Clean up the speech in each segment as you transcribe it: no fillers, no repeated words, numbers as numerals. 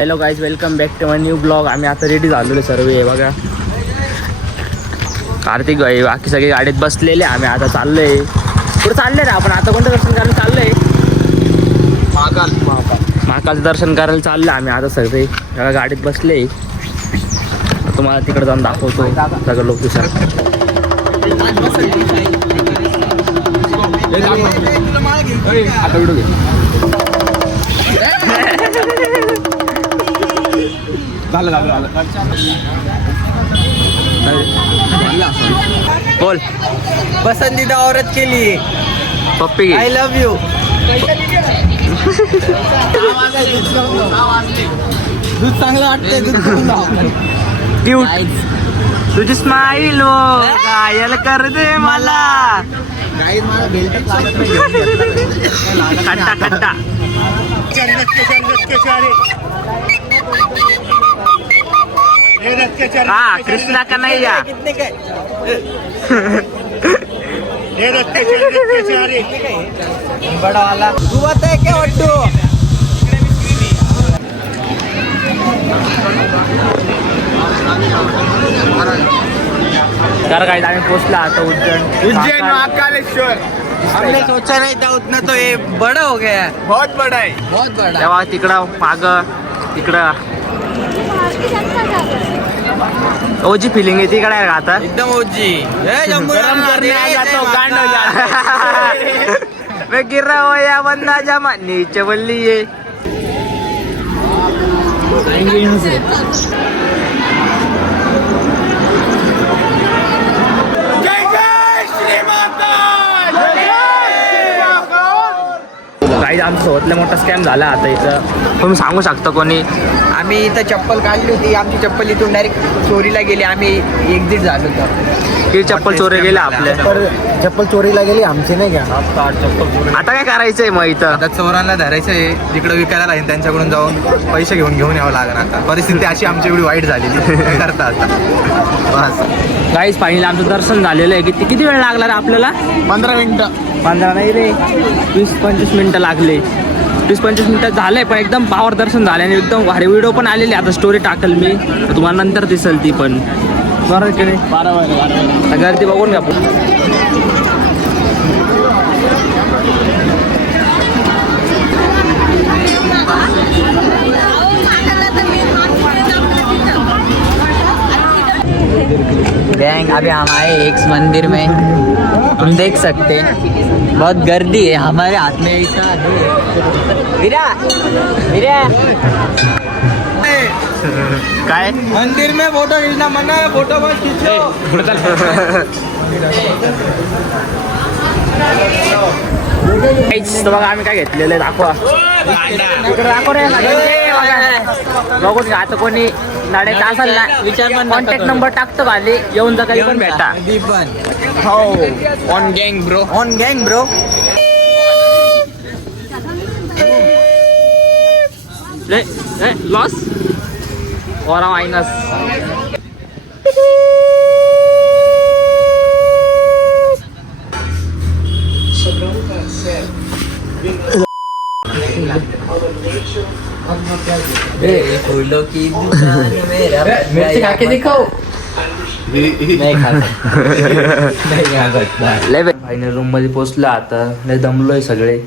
Hello guys, welcome back to my new blog. आम्ही आता ready झालेलो सर्व आहे बघा. कार्तिक भाई बाकी सगळे गाडीत बसलेले. आम्ही आता चाललोय. कुठं चाललंय ना आपण आता? कोणतं दर्शन करायला चाललंय? महाकालचं दर्शन करायला चाललं आम्ही आता सगळे. गाडीत बसले. तुम्हाला तिकडे जाऊन दाखवतो सगळं लोकेशन. आता व्हिडिओ घे. बोल. पसंदीदा औरत के लिए पप्पी आई लव यू. दूध चांगलं वाटतंय. क्यूट. तुझी स्माईल घायल कर दे मला. खट्टा खट्टा. हाँ कृष्णा का नहीं या. कितने का बड़ा वाला तू बताय क्या वाटतो? तर काय आम्ही पोचला आता उज्जैन महाकालेश्वर. हमने सोचा नहीं था उतना, तो ये बड़ा हो गया है. बहुत बड़ा है, बहुत बड़ा. तेव्हा तिकडं माग तिकडं ओजी फिलिंग येते इकडे आता एकदम ओजी. गरम करने आ जातो कांड हो जाता. मैं गिर रहा हो या बंदा जमा नीचे बल्ली ये. काही आमच्या सोबतला मोठा स्कॅम झाला आता इथं. तुम्ही सांगू शकता कोणी? आम्ही इथं चप्पल काढली होती. आमची चप्पल इथून डायरेक्ट चोरीला गेली. आम्ही एक्झिट झालो होतो. की चप्पल चोरी गेला आपल्या. चप्पल चोरीला गेली आमची, नाही का? आता काय करायचंय मग इथं? आता चोरांना धरायचं आहे. जिकडे विकायला राहील त्यांच्याकडून जाऊन पैसे घेऊन यावं लागणार. आता परिस्थिती अशी आमची एवढी वाईट झालेली करता आता बस. गाईस फायनली आमचं दर्शन झालेलं आहे. किती वेळ लागला रे आपल्याला? 15 मिनिटं. 15 नाही रे, 20-25 मिनिटं लागले. 20-25 मिनिटं झालंय, पण एकदम पावर दर्शन झालं आणि एकदम भारी व्हिडिओ पण आलेली. आता स्टोरी टाकल मी, तुम्हाला नंतर दिसेल ती पण. बरोबर की नाही? 12 गर्दी बघून घ्या. गैंग अभी हम आए एक मंदिर में. तुम देख सकते हैं बहुत गर्दी है. हमारे हाथ में ऐसा वीरा वीरा काय मंदिर में फोटो खींचना मना है. फोटो मत खींचो. तर बघा आम्ही काय घेतलेलं आहे, दाखवा इकडे. दाखव रे. बघून घ्या. आता कोणी नाड्याचं असेल ना, विचार पण कॉन्टॅक्ट नंबर टाकतो खाली, येऊन जा कधी पण भेटा. हो ऑन गँग ब्रो. ऑन गँग ब्रो. Loss or minus. फूलों की दुकान मेरा मिर्ची खा के दिखाओ. नहीं खा सकता. लय फायनल रूम मध्ये पोहोचलो आता. लय दमलोय सगळे.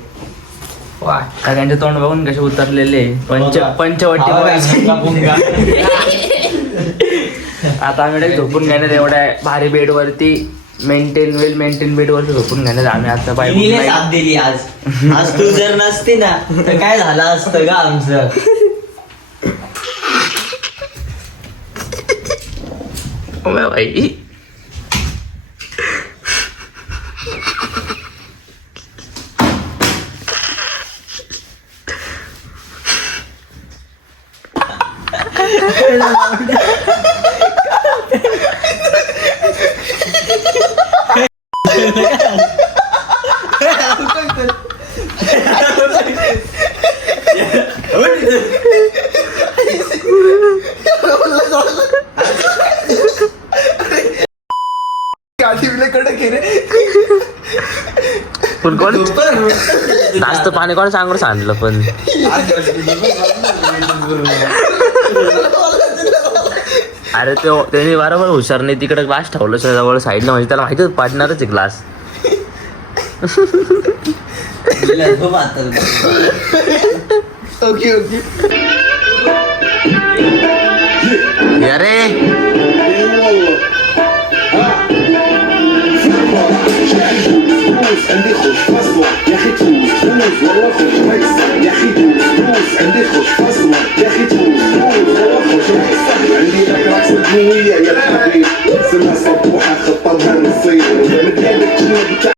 सगळ्यांचे तोंड बघून कसे उतरलेले. पंचवटी आता आम्ही direct झोपून घेणार एवढ्या भारी बेड वरती. वेल मेंटेन बेड वरती झोपून घेणार आम्ही आता. नीले साथ दिली आज तू जर नसती ना तर काय झालं असतं का आमचं. भाई पण कोण जास्त पाणी कोण सांगून सांडलं पण अरे तो त्यांनी बरोबर हुशार नाही तिकडे ग्लास ठेवलं जवळ साईडला म्हणजे त्याला माहिती पाडणारच आहे ग्लास ओके ओके अरे عندي خوش فصلة يا اخي توز توز والله خوش ميسر يا اخي توز توز عندي خوش فصلة يا اخي توز توز والله خوش ميسر عندي لك رقص الدنيا يا الحبيب سمها صبوحة خطرها نصير مديالك جنب كف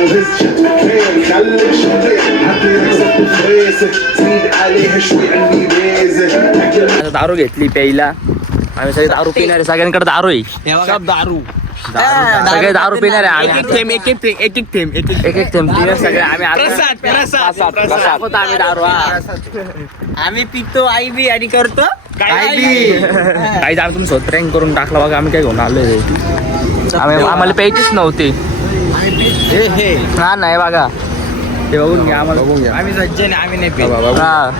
وهز شتوكين خليك شطير حطي رقصة وفريسك زيد عليها شوي عندي بيزك दारू घेतली प्यायला आम्ही सगळे दारू पिणारे सगळ्यांकडे दारू आहे सब दारू सगळे दारू पिणारे आम्ही एक एक थेंब पिणार सगळे आम्ही आम्ही दारू आम्ही पितो आई बी आणि करतो काही दारू तुम्ही स्वतः करून टाकला बघा आम्ही काय घेऊन आलोय आम्ही आम्हाला प्यायचीच नव्हती हा नाही बघा ते बघून घ्या आम्हाला बघून घ्या आम्ही सज्जन आम्ही नाही पितो हा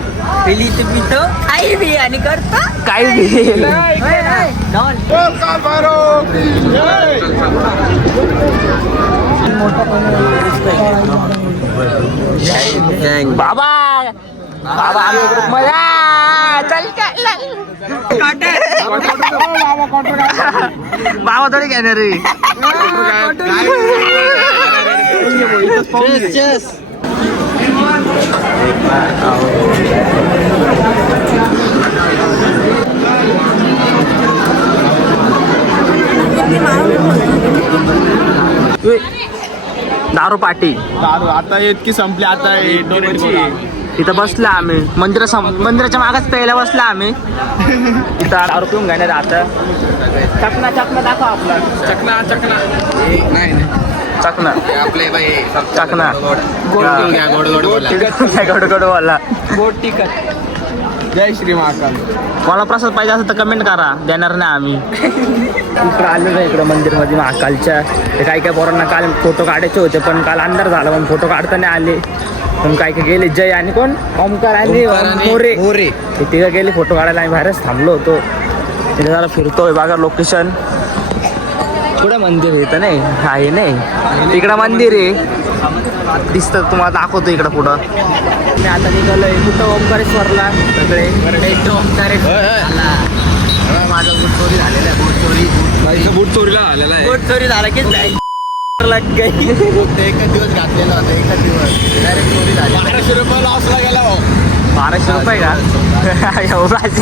पिली तर पितो आई बी आणि करतो काय बाबा बाबा आम्ही ग्रुपमध्ये चल बाबा थोडी घेणार रे दारू पाटी दारू आता इतकी संपली आता तिथं बसला आम्ही मंदिराच्या मागाच प्यायला बसला आम्ही तिथं दारू पिऊन घेणार आता चकना दाखव आपला चकना चकना आपले बाई चकना गोड गोड बोला बोट टिकट जय श्री महाकाल मला प्रसाद पाहिजे असेल तर कमेंट करा देणार नाही आम्ही इकडं आलेलो आहे इकडं मंदिरमध्ये महाकालच्या ते काही पोरांना काल फोटो काढायचे होते पण काल अंधार झाला पण फोटो काढता नाही आले पण काय गेले जय आणि कोण ओमकार आणि मोरे ते तिथं गेले फोटो काढायला आम्ही बाहेरच थांबलो होतो तिथे जरा फिरतोय बघा लोकेशन पुढं मंदिर येतं नाही आहे नाही इकडं मंदिर आहे दिसतं तुम्हाला दाखवतो इकडं पुढं मी आता निघालोय कुठं ओंकारेश्वरला सगळे माझा बूट चोरी झालेला आहे बूट चोरीला आलेला आहे बोट चोरी झाला की लग गई एकच दिवस घातलेला होता एकच दिवस डायरेक्ट चोरी झाली 1200 रुपये लॉसला गेला 1200 रुपये का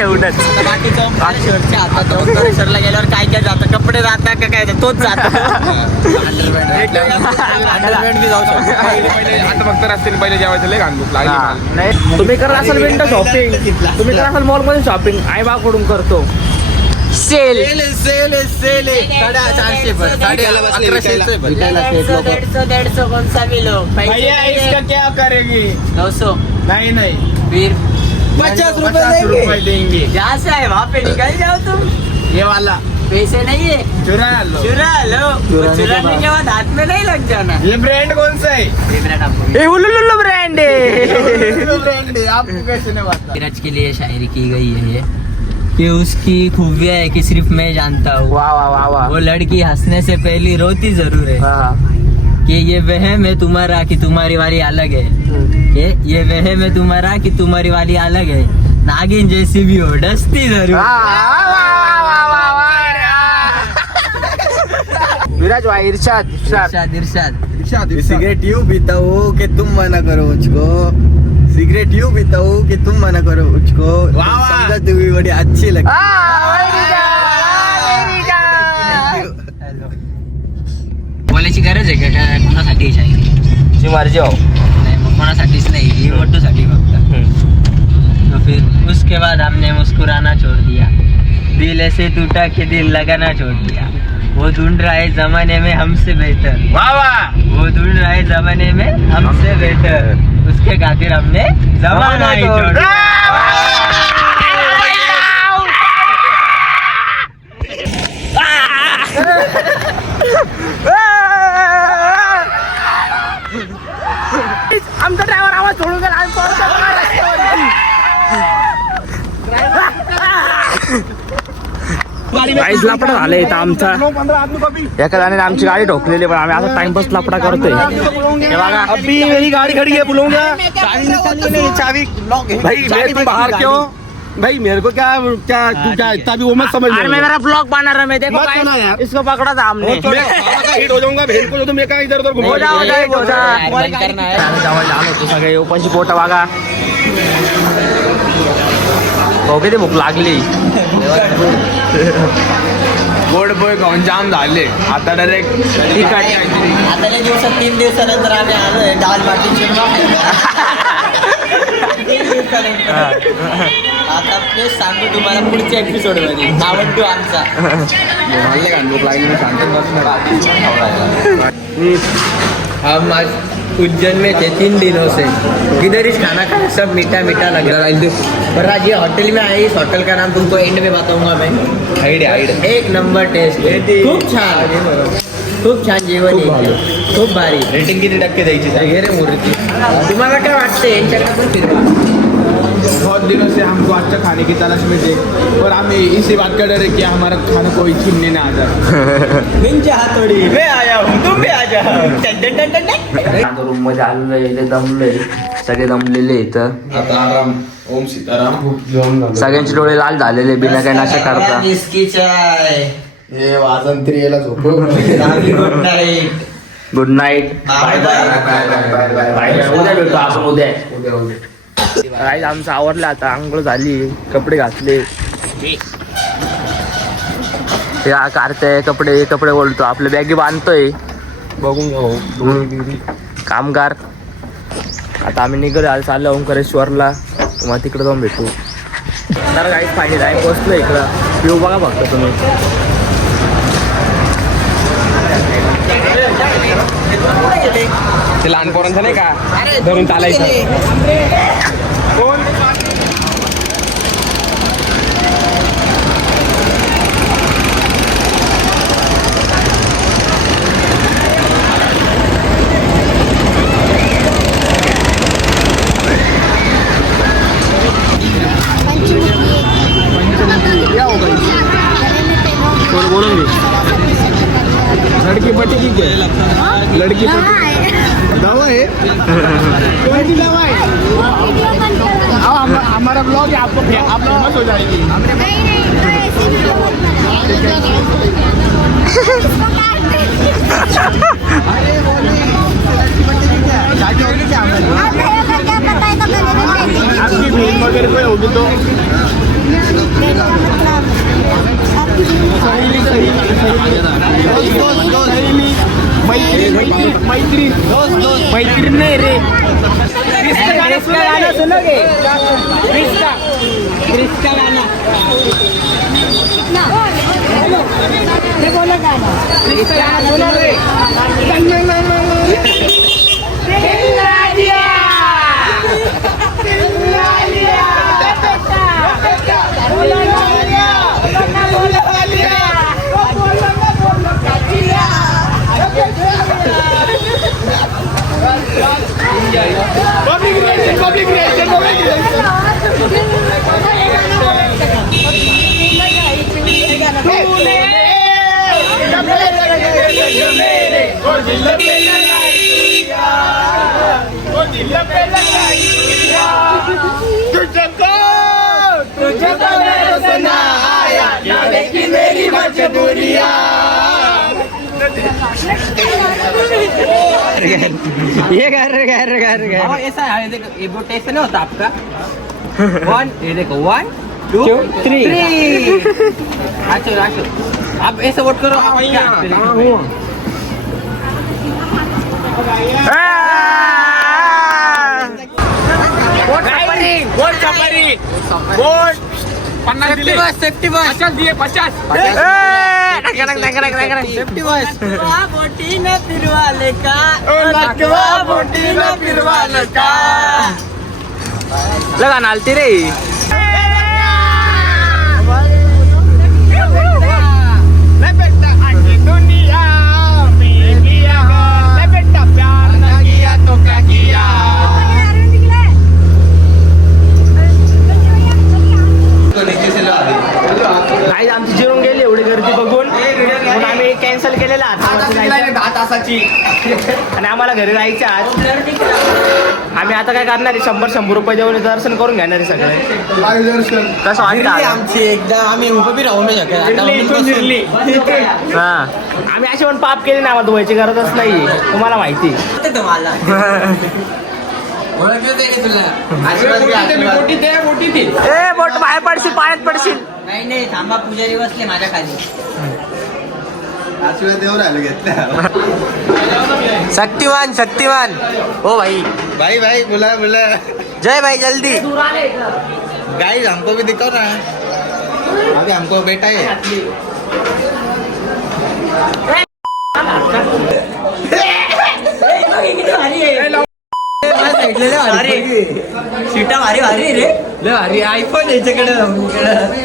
एवढंच बाकीचं ओंकारेश्वरच्या हातात ओंकारेश्वरला गेल्यावर काय काय जातं कपडे जातात का काय तोच जातो अंडरपॅन्ट बी जाऊ शकतो आता फक्त रस्त्याने पहिले जेवायचं लय घाण भूक लागली मला. नाही तुम्ही करत असाल विंडो शॉपिंग तुम्ही करत असाल मॉलमध्ये शॉपिंग आई बाकडून करतो सेल सेल 450 पर 150 कौन सा भी लो भैया इसका क्या करेगी 900 नहीं फिर 50 रुपए देंगे जहाँ से आए वहाँ पे निकल जाओ तुम ये वाला पैसे नहीं है चुरा लो चुरा लो चुराने के बाद हाथ में नहीं लग जाना ये ब्रांड कौन सा है ये ब्रांड आपको ए उल्लू ब्रँड आहे ब्रांड है आपको कैसे नहीं पता नीरज के लिए शायरी की गई है ये कि उसकी खूबियाँ है कि सिर्फ मैं जानता हूँ वा वा वा वा वो लड़की हंसने से पहले रोती जरूर है कि ये वहम है तुम्हारा कि तुम्हारी वाली अलग है ये वहम है तुम्हारा कि तुम्हारी वाली अलग है नागिन जैसी भी हो डसती जरूर विराज भाई इरशाद इरशाद सिगरेट यूं पीता हूँ कि तुम मना करो मुझको सिगरेट यूं पीता हूँ कि तुम मना करो मुझको समझत हुई बड़ी अच्छी लगती बोलायची गरज आहे का कोणासाठी ही शायरी जी मर्जी हो नाही मग कोणासाठीच नाही ही वट्टूसाठी फक्त तो फिर उसके बाद हमने मुस्कुराना छोड़ दिया दिल ऐसे टूटा कि दिल लगाना छोड़ दिया वो ढूंढ रहा है जमाने में हमसे बेहतर वो ढूंढ रहा है जमाने में हमसे बेहतर उसके खातिर हमने जमाना ही छोड़ दिया काहीच लपडा झालाय इथं आमचा. एका जणाने आमची गाडी ठोकलेली पण आम्ही आता टाइमपास लपडा करतोय. हे बघा अभी मेरी गाड़ी खड़ी है बुलाऊंगा चाबी लॉक है भाई मैं तो बाहर क्यों भाई मेरे को क्या क्या तू क्या इतना भी वो मत समझ अरे मैं मेरा ब्लॉग बना रहा, मैं देखो मत सुना guys, यार। इसको पकड़ा था हमने. हिट हो जाऊंगा बहन को तो मैं कहाँ इधर उधर हो जा हो जा हो जा. बंद करना है. आम्ही जेवायला आलो होतो सगळे उपाशी पोट बघा. हो किती भूक लागली. गोड बोय खाऊन जाम झाले आता डायरेक्ट तिखट. आताच्या दिवसात 3 दिवसानंतर आम्ही आलोय दाल बाटी चुरमा खायला. 3 दिवसानंतर आता तेच सांगू तुम्हाला पुढच्या एपिसोड मध्ये आवडतो आमचा. हम आज उज्जैन में थे 3 दिनों से. किधर इस खाना खाया सब मीठा मीठा लग रहा है. पर आज ये होटल में आए. इस होटल का नाम तुमको एंड में बताऊंगा मैं. आयडिया एक नंबर टेस्ट. खूप छान जेवण आहे. खूप भारी. रेटिंग किती टक्के द्यायची हे रे मूर्ती. तुम्हाला काय वाटते यांच्याकडे पण फिरवा. बहुत दिनों से हमको अच्छा खाने की तलाश में थे और हमें इसी बात का डर है कि हमारा खाना कोई छीनने ना आ जाए. निंजा हातोडी मैं आया हूं तुम भी आ जाओ. टन टन टन टन. आता रूम मध्ये आलेलो आहे, दमलोय सगळे दमलेले इथं. आता आराम. ओम सीताराम. सगळ्यांचे डोळे लाल झालेले बिना काही नशा करता. बिस्की चाय. हे वाजंत्री याला झोप. Good night. Good night. Bye bye. उद्या भेटतो आपण उद्या. काही आमचं आवरलं आता. आंघोळ झाली, कपडे घातले. ते काढते कपडे कपडे बोलतो आपल्या बॅगी बांधतोय. बघून घेऊ कामगार. आता आम्ही निघालो चाललो ओंकारेश्वरला. मग तिकडे जाऊन भेटू. तर काहीच पाहिजे नाही बसलो इकडं. व्ह्यू बघा फक्त तुम्ही. ते लहान पोरांचं नाही का धरून चालायचं. बोलून घे. लड़की पटी की क्या लड़की दवा है कौन सी दवा है. अब हमारा ब्लॉग है आपको आप फेमस हो जाएगी. आपकी बहन वगैरह कोई होगी तो मैत्री नाही रे. गाना सुनोगे. क्रिस्का गाना. सुनोगे. ऐसा है देखो ये बोट ऐसे नहीं होता आपका. 1 ये देखो 1 2 3. अच्छा आप ऐसे वोट करो. सेफ्टी बस 50 दिए 50. सेफ्टी बस. बोटी न फिरवाले का. बोटी न फिरवाले का. लगा नालती रे. काही आमची जिरून गेली एवढी गर्दी बघून म्हणून आम्ही कॅन्सल केलेला आता 10 तासाची. आणि आम्हाला घरी जायचं आज. आम्ही आता काय करणार आहे 100 रुपये देऊन दर्शन करून घेणार आहे सगळे. कसं वाटतं आता? आमची एकदा आम्ही उभं बी राहू नाही शकत हा आम्ही अशी पण पाप केले ना आम्हाला धुवायची गरजच नाही तुम्हाला माहिती. तुम्हाला ए बोट बाहेर पडशील पाण्यात पडशील. नाही नाही थांबा पुजारी बसले माझ्या खाली. आशीर्वाद देऊ राहिलो घेतल्या. शक्तिमान शक्तिमान ओ भाई भाई भाई बोला बोला जय भाई जल्दी. गाइस हमको भी दिखाओ ना. अभी हमको बेटा है. सीटा भारी भारी रे ले भारी आयफोन याच्याकडे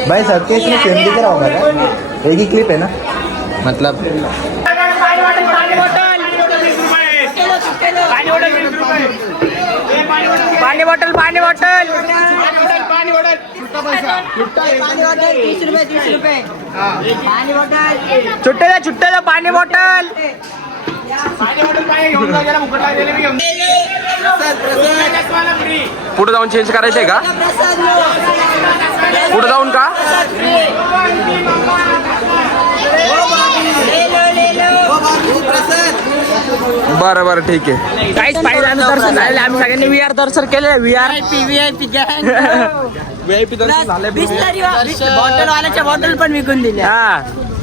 भाई सबके इसमें सेम दिख रहा होगा ना. एक ही क्लिप है ना मतलब. पाणी बॉटल पाणी बॉटल 30 रुपये पाणी बॉटल छुट्टे पाणी बॉटल. पुढे जाऊन चेंज करायचंय का? पुढे जाऊन का? बरं बरं ठीक आहे. काहीच पाहिजे दर्शन झाले आम्ही सगळ्यांनी VR दर्शन केले. VIP दर्शन झाले. बॉटल वाल्याच्या बॉटल पण विकून दिल्या. हा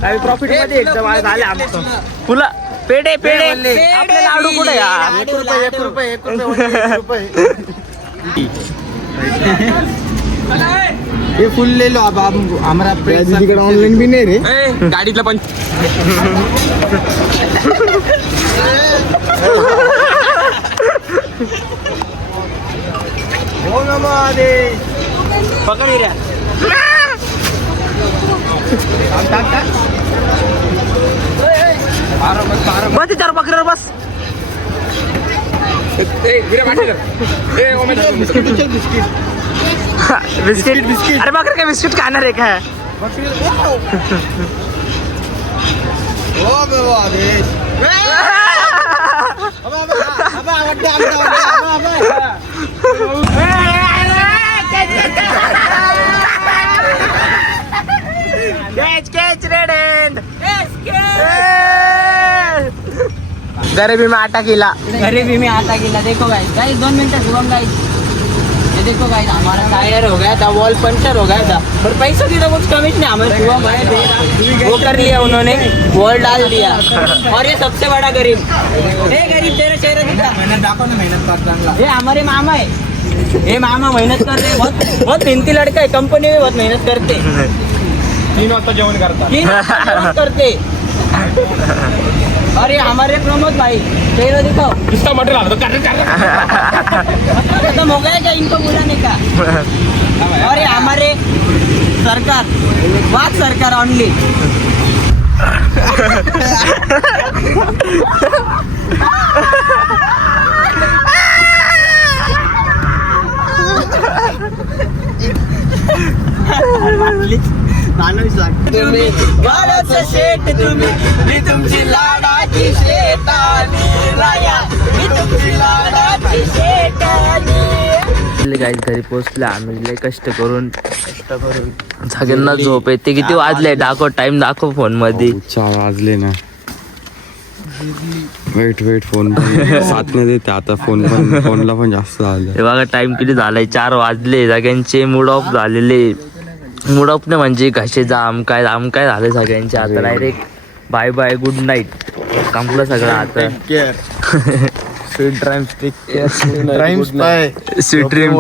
आम्ही प्रॉफिट मध्ये एकदम झाले आमचं. फुलं पेढे आपले लाडू कुठे यार? 1 रुपये. ये फुल ले लो अब हमारा दीदीकडे ऑनलाईन भी नाही रे. गाडीतलं पण पकड रे बस त्याच्यावर पकडर बस. बिस्किट अरे बकर काय बिस्किट खाणार आहे काय? गरीबी में आटा गिला. गरीबी में आटा गिला. देखो गाइस 2 मिनट शुभम गाइस ये देखो गाइस हमारा टायर हो गया था वॉल पंचर हो गया था पर पैसों की तो कुछ कमी नहीं. हमें शुभम है वो कर लिया उन्होंने वॉल डाल दिया. और ये सबसे बड़ा गरीब गरीब तेरा चेहरा दिखा. मेहनत करता. ये हमारे मामा है. ये मामा मेहनत करते हैं बहुत मेहनती लड़का है. कंपनी में बहुत मेहनत करते 3 वाजता जेवण करता. करते. और ये हमारे प्रमोद भाई चेहरा दिखाओ. इसका मटेरियल आता खत्म हो गया क्या इनको बुलाने का. और ये हमारे सरकार बात सरकार ओनली. शेट तुम्ही मी तुमची लाडाची शेतानी राया मी तुमची लाडाची शेतानी. गाईस घरी पोहोचले आम्ही लय कष्ट करून सगळ्यांना झोप येते. किती वाजले दाखव टाइम दाखव फोन मध्ये. 4 वाजले ना. वेट फोन 7 ने देते आता. फोनला पण जास्त झालं. हे बघा टाइम किती झालाय 4 वाजले. सगळ्यांचे मूड ऑफ झालेले. मूड ऑफ नाही म्हणजे घाशे जाम काय झाले सगळ्यांचे. आता direct bye bye good night संपलं सगळं आता. स्वीट ड्राइम्स. Sweet dream